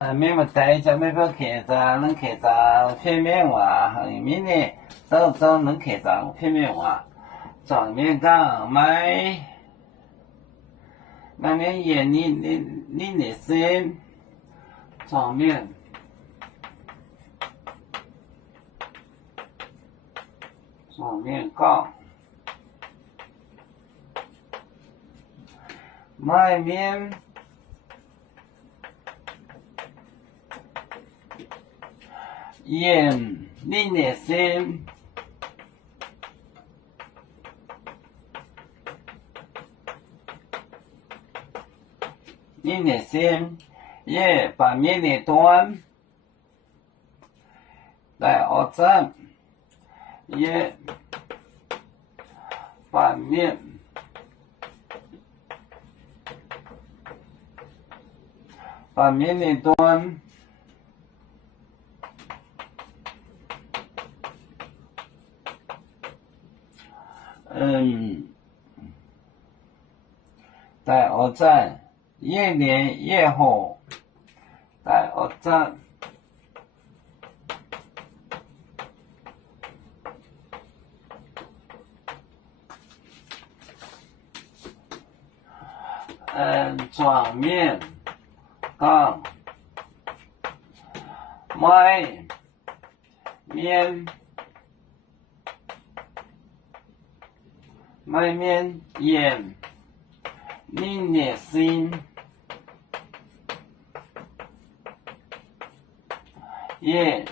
面目带叫每个客栈能客栈片面话，明年走能客栈片面话，上面讲买面也你的心，上面讲买面。眼你的心，你的心也把面的端来熬蒸，也把面的端。在鏨战越练越好，在鏨战转面杠买面眼你的心也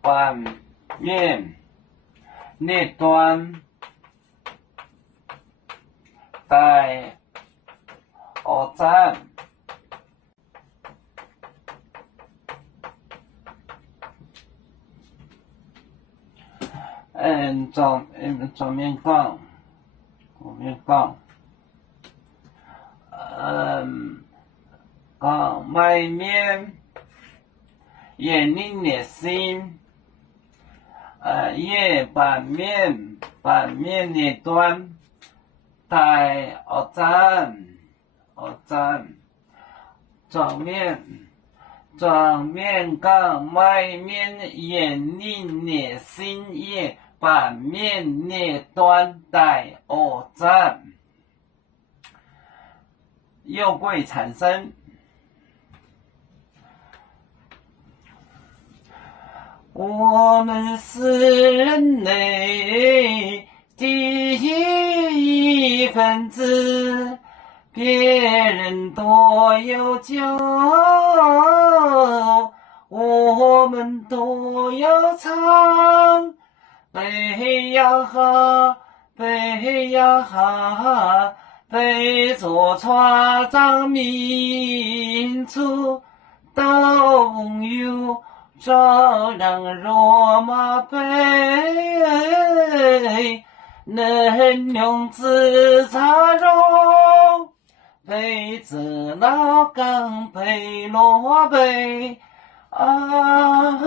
把面那端在鏨战转面杠买面也你的心也把面的端在鏨战转面杠买面也你的心也把面的端在鏨战又会产生。我们是人类第一分子，别人多有酒，我们都要唱。背呀哈，背呀哈，背着船长民族都有。照让罗马杯，能用自茶容，杯子老钢杯罗杯啊。